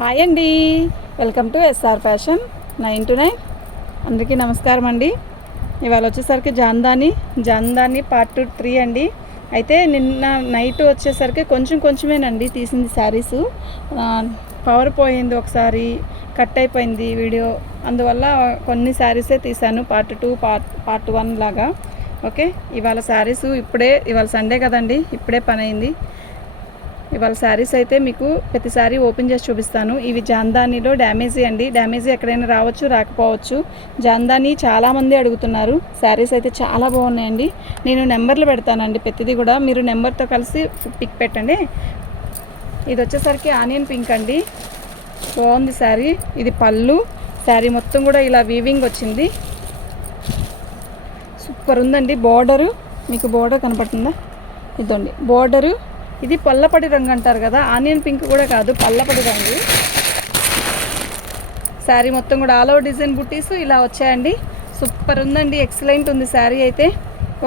Hi అండి, welcome to SR fashion 9 to 9. అందరికీ నమస్కారం అండి. ఇవాళ వచ్చేసరికి జాందాని పార్ట్ 3 అండి. అయితే నిన్న నైట్ వచ్చేసరికి కొంచెమేనండి తీసింది శారీసు. పవర్ పోయింది, ఒకసారి కట్ అయిపోయింది వీడియో, అందువల్ల కొన్ని శారీసే తీసాను, పార్ట్ 2 పార్ట్ 1 లాగా. ఓకే, ఇవాళ శారీసు ఇవాళ సండే కదండి, ఇప్పుడే పని అయింది. ఇవాళ శారీస్ అయితే మీకు ప్రతి శారీ ఓపెన్ చేసి చూపిస్తాను. ఇవి జాందానీలో డ్యామేజీ అండి, డ్యామేజీ ఎక్కడైనా రావచ్చు రాకపోవచ్చు. జాందానీ చాలామంది అడుగుతున్నారు. శారీస్ అయితే చాలా బాగున్నాయండి. నేను నెంబర్లు పెడతానండి ప్రతిదీ కూడా, మీరు నెంబర్తో కలిసి పిక్ పెట్టండి. ఇది వచ్చేసరికి ఆనియన్ పింక్ అండి, బాగుంది శారీ. ఇది పళ్ళు, శారీ మొత్తం కూడా ఇలా వీవింగ్ వచ్చింది, సూపర్ ఉందండి. బోర్డరు మీకు బోర్డర్ కనపడుతుందా, ఇదండి బోర్డరు. ఇది పల్లపడి రంగు అంటారు కదా, ఆనియన్ పింక్ కూడా కాదు, పల్లపడి రంగు. శారీ మొత్తం కూడా ఆల్ ఓవర్ డిజైన్ బుట్టీస్ ఇలా వచ్చాయండి. సూపర్ ఉందండి, ఎక్సలెంట్ ఉంది శారీ అయితే.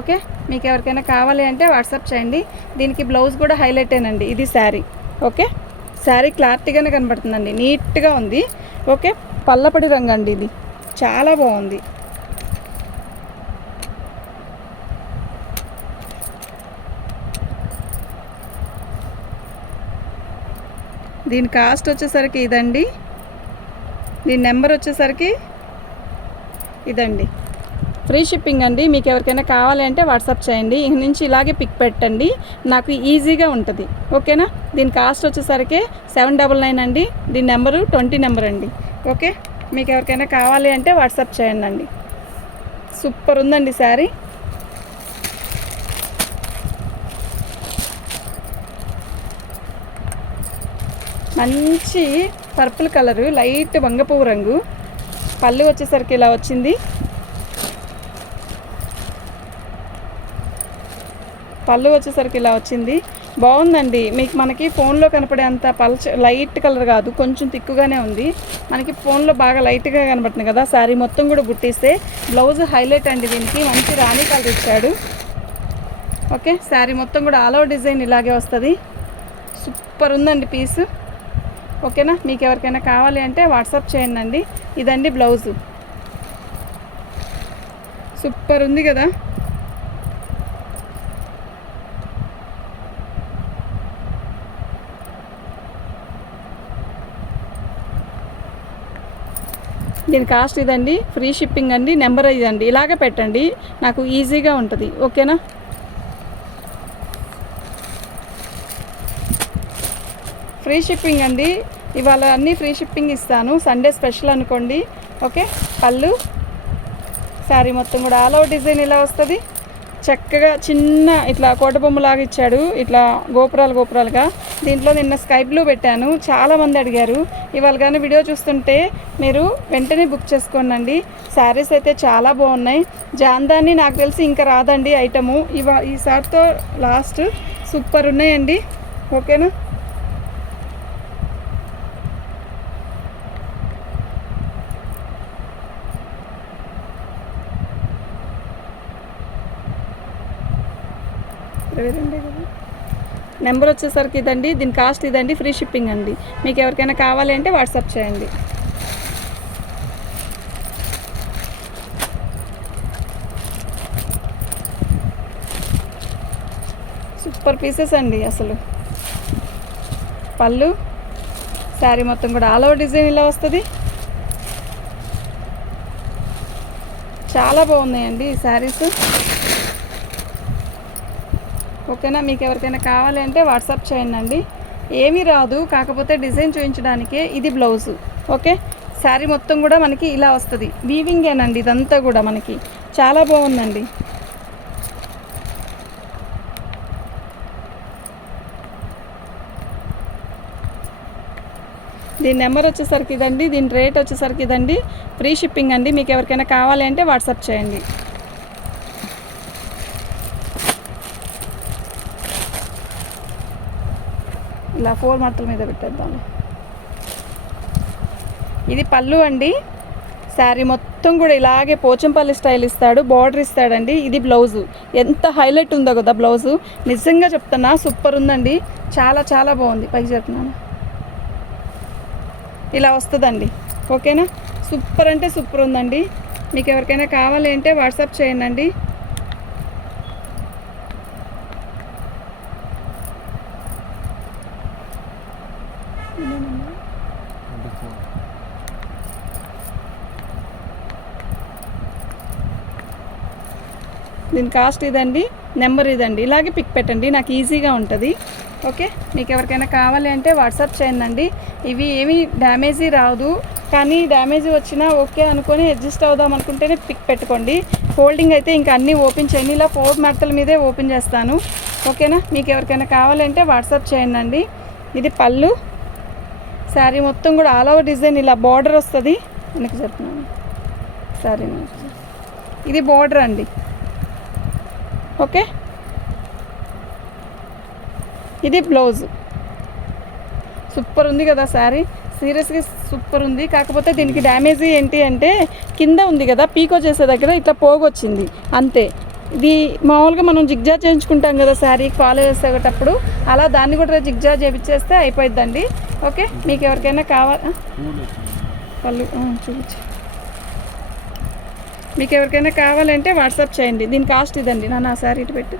ఓకే, మీకు ఎవరికైనా కావాలి అంటే వాట్సాప్ చేయండి. దీనికి బ్లౌజ్ కూడా హైలైటేనండి. ఇది శారీ. ఓకే, శారీ క్లారిటీగానే కనబడుతుందండి, నీట్గా ఉంది. ఓకే, పల్లపడి రంగు అండి, ఇది చాలా బాగుంది. దీని కాస్ట్ వచ్చేసరికి ఇదండి, దీని నెంబర్ వచ్చేసరికి ఇదండి. ఫ్రీ షిప్పింగ్ అండి. మీకు ఎవరికైనా కావాలి అంటే వాట్సాప్ చేయండి. ఇక నుంచి ఇలాగే పిక్ పెట్టండి, నాకు ఈజీగా ఉంటుంది. ఓకేనా. దీని కాస్ట్ వచ్చేసరికి 799 అండి. దీని నెంబరు 20 నెంబర్ అండి. ఓకే, మీకు ఎవరికైనా కావాలి అంటే వాట్సాప్ చేయండి అండి. సూపర్ ఉందండి శారీ. మంచి పర్పుల్ కలరు, లైట్ వంగపువ్వు రంగు. పళ్ళు వచ్చేసరికి ఇలా వచ్చింది. బాగుందండి. మీకు మనకి ఫోన్లో కనపడే అంత లైట్ కలర్ కాదు, కొంచెం తిక్కుగానే ఉంది. మనకి ఫోన్లో బాగా లైట్గా కనపడుతుంది కదా. శారీ మొత్తం కూడా బుట్టిస్తే బ్లౌజ్ హైలైట్ అండి. దీనికి మంచి రాణి కలర్ ఇచ్చాడు. ఓకే, శారీ మొత్తం కూడా ఆల్ ఓవర్ డిజైన్ ఇలాగే వస్తుంది. సూపర్ ఉందండి పీస్. ఓకేనా, మీకు ఎవరికైనా కావాలి అంటే వాట్సాప్ చేయండి అండి. ఇదండి బ్లౌజు, సూపర్ ఉంది కదా. దీని కాస్ట్ ఇదండి, ఫ్రీ షిప్పింగ్ అండి. నెంబర్ ఇదండి, ఇలాగే పెట్టండి, నాకు ఈజీగా ఉంటుంది. ఓకేనా. ఫ్రీ షిప్పింగ్ అండి, ఇవాళ అన్నీ ఫ్రీ షిప్పింగ్ ఇస్తాను, సండే స్పెషల్ అనుకోండి. ఓకే, పళ్ళు, శారీ మొత్తం కూడా ఆల్ ఓవర్ డిజైన్ ఇలా వస్తుంది. చక్కగా చిన్న ఇట్లా కోటబొమ్మలాగా ఇచ్చాడు, ఇట్లా గోపురాలుగా. దీంట్లో నిన్న స్కై బ్లూ పెట్టాను, చాలామంది అడిగారు. ఇవాళ కానీ వీడియో చూస్తుంటే మీరు వెంటనే బుక్ చేసుకోండి. శారీస్ అయితే చాలా బాగున్నాయి. జాందాని నాకు తెలిసి ఇంకా రాదండి ఐటము, ఈసారితో లాస్ట్. సూపర్ ఉన్నాయండి. ఓకేనా. నెంబర్ వచ్చేసరికి ఇదండి, దీని కాస్ట్ ఇదండి, ఫ్రీ షిప్పింగ్ అండి. మీకు ఎవరికైనా కావాలి అంటే వాట్సాప్ చేయండి. సూపర్ పీసెస్ అండి అసలు. పళ్ళు, శారీ మొత్తం కూడా ఆల్ ఓవర్ డిజైన్ ఇలా వస్తుంది. చాలా బాగున్నాయండి ఈ శారీస్. ఓకేనా, మీకు ఎవరికైనా కావాలి అంటే వాట్సాప్ చేయండి. ఏమీ రాదు, కాకపోతే డిజైన్ చూపించడానికే. ఇది బ్లౌజు. ఓకే, శారీ మొత్తం కూడా మనకి ఇలా వస్తుంది, వీవింగేనండి ఇదంతా కూడా. మనకి చాలా బాగుందండి. దీని నెంబర్ వచ్చేసరికి ఇదండి, దీని రేట్ వచ్చేసరికి ఇదండి, ఫ్రీ షిప్పింగ్ అండి. మీకు ఎవరికైనా కావాలి అంటే వాట్సాప్ చేయండి. ఇలా 4 మడతల మీద పెట్టేద్దాం. ఇది పళ్ళు అండి. శారీ మొత్తం కూడా ఇలాగే పోచంపల్లి స్టైల్ ఇస్తాడు, బార్డర్ ఇస్తాడండి. ఇది బ్లౌజు, ఎంత హైలైట్ ఉందో కదా బ్లౌజు. నిజంగా చెప్తున్నా, సూపర్ ఉందండి, చాలా చాలా బాగుంది. పైకి చెప్తున్నాను. ఇలా వస్తుందండి. ఓకేనా, సూపర్ అంటే సూపర్ ఉందండి. మీకు ఎవరికైనా కావాలి అంటే వాట్సాప్ చేయండి. దీని కాస్ట్ ఇదండి, నెంబర్ ఇదండి. ఇలాగే పిక్ పెట్టండి, నాకు ఈజీగా ఉంటుంది. ఓకే, మీకు ఎవరికైనా కావాలి అంటే వాట్సాప్ చేయండి. ఇవి ఏమీ డ్యామేజీ రాదు, కానీ డ్యామేజ్ వచ్చినా ఓకే అనుకొని అడ్జస్ట్ అవుదాం అనుకుంటేనే పిక్ పెట్టుకోండి. ఫోల్డింగ్ అయితే ఇంకా అన్నీ ఓపెన్ చేయండి. ఇలా 4 మడతల మీదే ఓపెన్ చేస్తాను. ఓకేనా, మీకు ఎవరికైనా కావాలంటే వాట్సాప్ చేయండి. ఇది పళ్ళు. శారీ మొత్తం కూడా ఆల్ ఓవర్ డిజైన్ ఇలా బార్డర్ వస్తుంది. వెనక్కి చెప్తున్నాను శారీ, ఇది బార్డర్ అండి. ఓకే, ఇది బ్లౌజ్. సూపర్ ఉంది కదా శారీ, సీరియస్గా సూపర్ ఉంది. కాకపోతే దీనికి డ్యామేజ్ ఏంటి అంటే కింద ఉంది కదా, పీకో చేసే దగ్గర ఇట్లా పోగొచ్చింది అంతే. ఇది మామూలుగా మనం జిగ్జా చేయించుకుంటాం కదా శారీ ఫాలో చేసేటప్పుడు, అలా దాన్ని కూడా జిగ్జా చేయించేస్తే అయిపోద్దండి. ఓకే, మీకు ఎవరికైనా కావాలి పళ్ళు చూపించి, మీకు ఎవరికైనా కావాలంటే వాట్సాప్ చేయండి. దీని కాస్ట్ ఇదండి. నా శారీ ఇటు పెట్టు.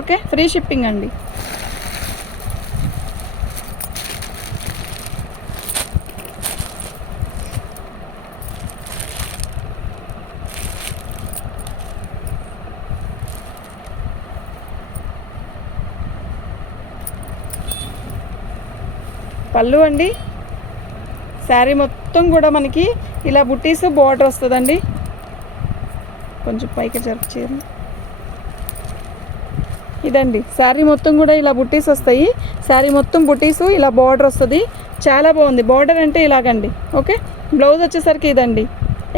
ఓకే, ఫ్రీ షిప్పింగ్ అండి. పళ్ళు అండి. శారీ మొత్తం కూడా మనకి ఇలా బుట్టీస్ బార్డర్ వస్తుందండి. కొంచెం పైకి జరుపు. ఇదండి శారీ మొత్తం కూడా ఇలా బుట్టీస్ వస్తాయి. శారీ మొత్తం బుట్టీసు ఇలా బార్డర్ వస్తుంది. చాలా బాగుంది. బార్డర్ అంటే ఇలాగండి. ఓకే, బ్లౌజ్ వచ్చేసరికి ఇదండి.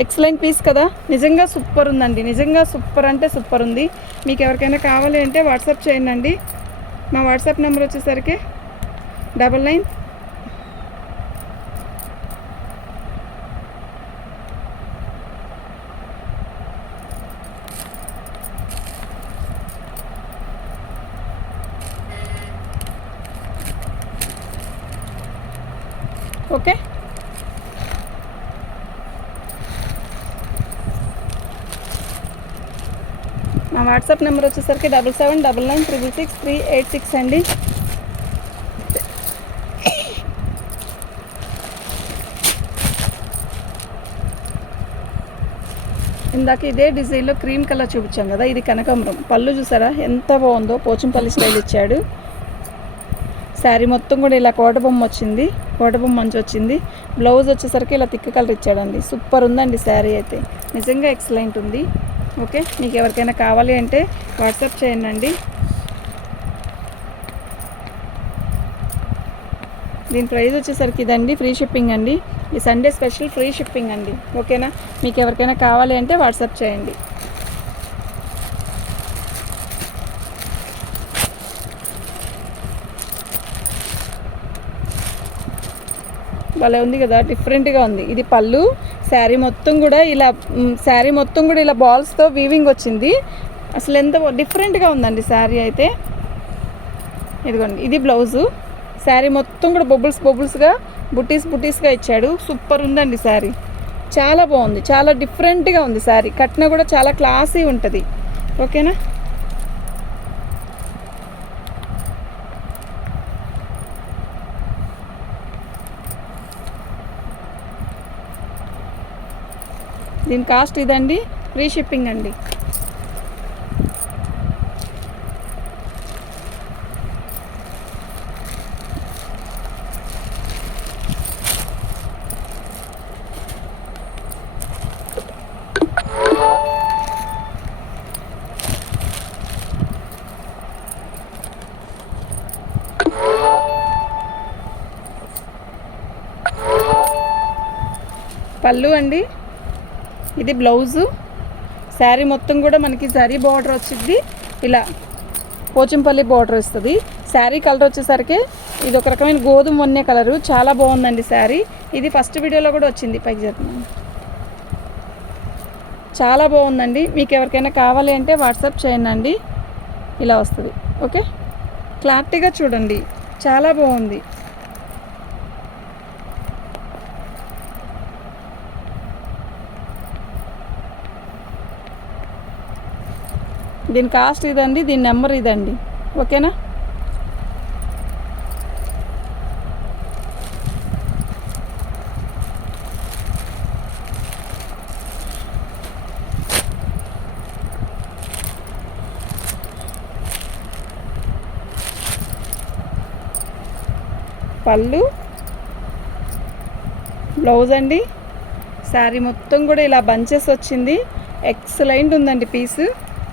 ఎక్సలెంట్ పీస్ కదా, నిజంగా సూపర్ ఉందండి. నిజంగా సూపర్ అంటే సూపర్ ఉంది. మీకు ఎవరికైనా కావాలి అంటే వాట్సాప్ చేయండి. మా వాట్సాప్ నెంబర్ వచ్చేసరికి 99. ఓకే, నా వాట్సాప్ నెంబర్ వచ్చేసరికి 7799666386 అండి. ఇందాక ఇదే డిజైన్లో క్రీమ్ కలర్ చూపించాం కదా, ఇది కనకాంబరం. పళ్ళు చూసారా ఎంత బాగుందో, పోచంపల్లి స్టైల్ ఇచ్చాడు. శారీ మొత్తం కూడా ఇలా కోటబొమ్మ వచ్చింది, కోటబొమ్మ మంచి వచ్చింది. బ్లౌజ్ వచ్చేసరికి ఇలా తిక్క కలర్ ఇచ్చాడండి. సూపర్ ఉందండి శారీ అయితే, నిజంగా ఎక్సలెంట్ ఉంది. ఓకే, మీకు ఎవరికైనా కావాలి అంటే వాట్సాప్ చేయండి. దీని ప్రైస్ వచ్చేసరికి ఇదండి, ఫ్రీ షిప్పింగ్ అండి. ఈ సండే స్పెషల్ ఫ్రీ షిప్పింగ్ అండి. ఓకేనా, మీకు ఎవరికైనా కావాలి అంటే వాట్సాప్ చేయండి. భలే ఉంది కదా, డిఫరెంట్గా ఉంది. ఇది పళ్ళు. శారీ మొత్తం కూడా ఇలా బాల్స్తో వీవింగ్ వచ్చింది. అసలు ఎంత డిఫరెంట్గా ఉందండి శారీ అయితే. ఇదిగోండి, ఇది బ్లౌజు. శారీ మొత్తం కూడా బొబ్బుల్స్గా బుట్టీస్గా ఇచ్చాడు. సూపర్ ఉందండి శారీ, చాలా బాగుంది, చాలా డిఫరెంట్గా ఉంది శారీ. కట్న కూడా చాలా క్లాసీ ఉంటుంది. ఓకేనా, దీని కాస్ట్ ఇదండి, ఫ్రీ షిప్పింగ్ అండి. పళ్ళు అండి, ఇది బ్లౌజు. శారీ మొత్తం కూడా మనకి జరీ బార్డర్ వచ్చింది, ఇలా పోచంపల్లి బార్డర్ వస్తుంది. శారీ కలర్ వచ్చేసరికి ఇది ఒక రకమైన గోధుమ వన్నే కలరు, చాలా బాగుందండి శారీ. ఇది ఫస్ట్ వీడియోలో కూడా వచ్చింది, పైకి చెప్తున్నాను. చాలా బాగుందండి. మీకు ఎవరికైనా కావాలి అంటే వాట్సాప్ చేయండి, ఇలా వస్తుంది. ఓకే. క్లారిటీగా చూడండి, చాలా బాగుంది. దీని కాస్ట్ ఇదండి, దీని నెంబర్ ఇదండి. ఓకేనా? పళ్ళు, బ్లౌజ్ అండి. శారీ మొత్తం కూడా ఇలా బంచెస్ వచ్చింది. ఎక్సలెంట్ ఉందండి పీసు.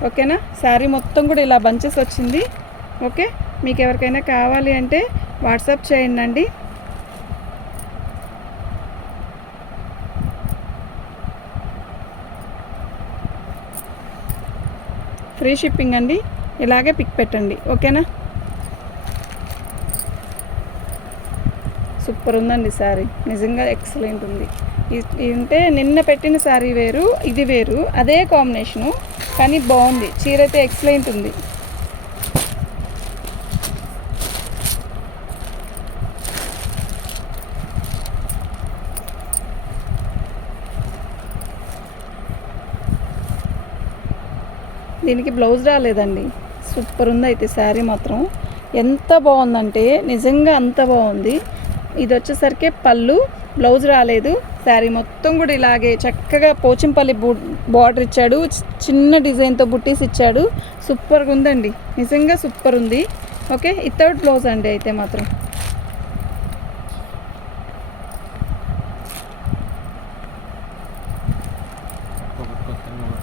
ఓకేనా? శారీ మొత్తం కూడా ఇలా బంచెస్ వచ్చింది. ఓకే, మీకు ఎవరికైనా కావాలి అంటే వాట్సాప్ చేయండి. ఫ్రీ షిప్పింగ్ అండి. ఇలాగే పిక్ పెట్టండి. ఓకేనా? సూపర్ ఉందండి శారీ, నిజంగా ఎక్సలెంట్ ఉంది. అంటే నిన్న పెట్టిన శారీ వేరు, ఇది వేరు, అదే కాంబినేషను, కానీ బాగుంది. చీర అయితే ఎక్సలెంట్ ఉంది. దీనికి బ్లౌజ్ రాలేదండి. సూపర్ ఉంది అయితే శారీ మాత్రం. ఎంత బాగుందంటే నిజంగా అంత బాగుంది. ఇది వచ్చేసరికి పళ్ళు, బ్లౌజ్ రాలేదు. శారీ మొత్తం కూడా ఇలాగే చక్కగా పోచంపల్లి బార్డర్ ఇచ్చాడు. చిన్న డిజైన్తో బుట్టీస్ ఇచ్చాడు. సూపర్గా ఉందండి, నిజంగా సూపర్ ఉంది. ఓకే, వితౌట్ బ్లౌజ్ అండి అయితే మాత్రం.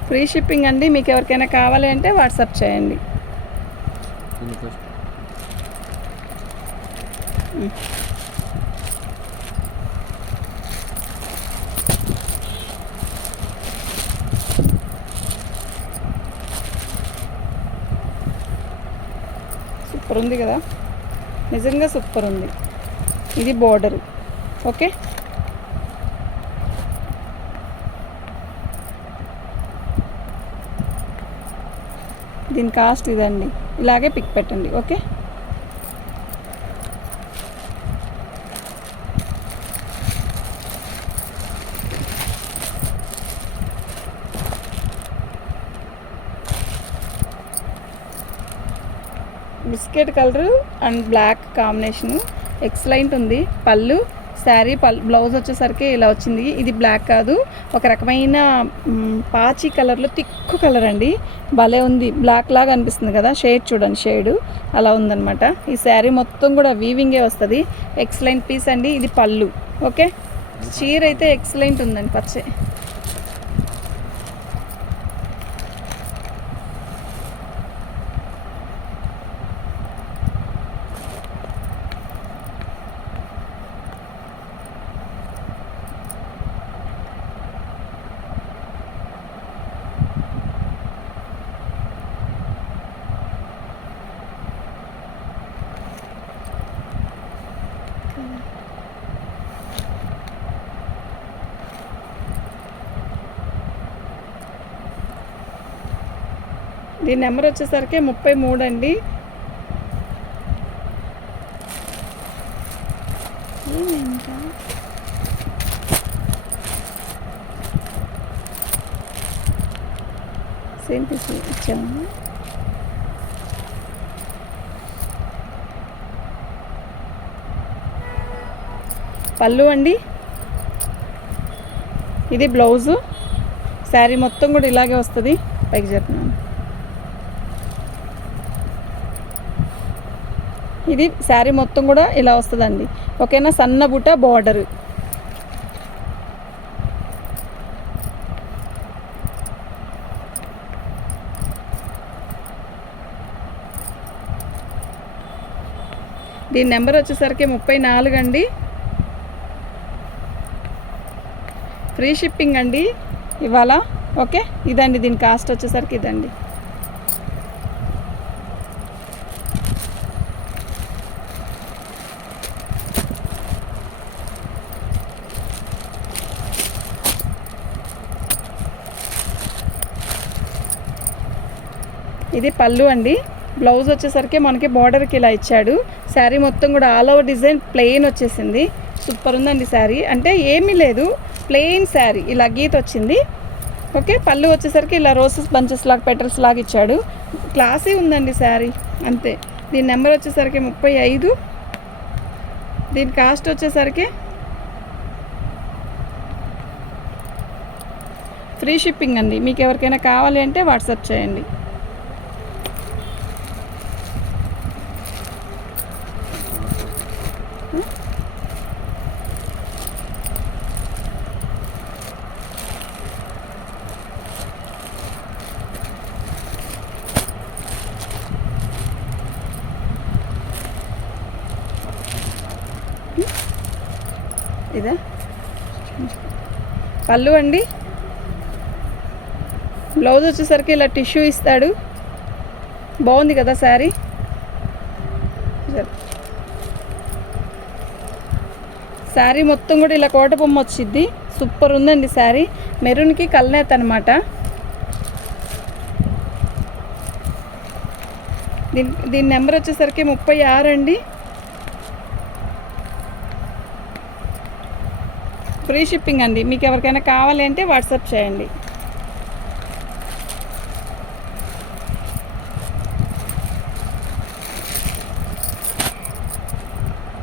ఫ్రీ షిప్పింగ్ అండి. మీకు ఎవరికైనా కావాలి అంటే వాట్సాప్ చేయండి. సూపర్ ఉంది కదా, నిజంగా సూపర్ ఉంది. ఇది బోర్డరు. ఓకే, దీని కాస్ట్ ఇదండి. ఇలాగే పిక్ పెట్టండి. Okay, biscuit colour and black combination excellent ఉంది. పళ్ళు, శారీ బ్లౌజ్ వచ్చేసరికి ఇలా వచ్చింది. ఇది బ్లాక్ కాదు, ఒక రకమైన పాచి కలర్లో తిక్కు కలర్ అండి. భలే ఉంది, బ్లాక్ లాగా అనిపిస్తుంది కదా. షేడ్ చూడండి, షేడు అలా ఉందన్నమాట. ఈ శారీ మొత్తం కూడా వీవింగే వస్తుంది. ఎక్సలెంట్ పీస్ అండి. ఇది పళ్ళు. ఓకే, చీర అయితే ఎక్సలెంట్ ఉందండి, పచ్చే. దీని నెంబర్ వచ్చేసరికి 33 అండి. సేమ్ పీస్ ఇచ్చాము. పళ్ళు అండి, ఇది బ్లౌజు. శారీ మొత్తం కూడా ఇలాగే వస్తుంది. పైకి చెప్తున్నాను, ఇది శారీ మొత్తం కూడా ఇలా వస్తుందండి. ఓకేనా? సన్న బుట్ట బార్డరు. దీని నెంబర్ వచ్చేసరికి 34 అండి. ఫ్రీ షిప్పింగ్ అండి ఇవాళ. ఓకే, ఇదండి దీని కాస్ట్ వచ్చేసరికి ఇదండి. ఇది పళ్ళు అండి. బ్లౌజ్ వచ్చేసరికి మనకి బార్డర్కి ఇలా ఇచ్చాడు. శారీ మొత్తం కూడా ఆల్ ఓవర్ డిజైన్ ప్లెయిన్ వచ్చేసింది. సూపర్ ఉందండి శారీ. అంటే ఏమీ లేదు, ప్లెయిన్ శారీ ఇలా గీత వచ్చింది. ఓకే, పళ్ళు వచ్చేసరికి ఇలా రోసెస్ బంచెస్ లాగా పెటల్స్ లాగా ఇచ్చాడు. క్లాసీ ఉందండి శారీ అంతే. దీని నెంబర్ వచ్చేసరికి 35. దీని కాస్ట్ వచ్చేసరికి ఫ్రీ షిప్పింగ్ అండి. మీకు ఎవరికైనా కావాలి అంటే వాట్సాప్ చేయండి. ఇదే పళ్ళు అండి. బ్లౌజ్ వచ్చేసరికి ఇలా టిష్యూ ఇస్తాడు. బాగుంది కదా శారీ. శారీ మొత్తం కూడా ఇలా కోట బొమ్మ వచ్చింది. సూపర్ ఉందండి శారీ. మెరూన్కి కల్నేత్ అనమాట. దీని నెంబర్ వచ్చేసరికి 36 అండి. ఫ్రీ షిప్పింగ్ అండి. మీకు ఎవరికైనా కావాలి అంటే వాట్సాప్ చేయండి.